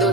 2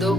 2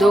2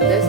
10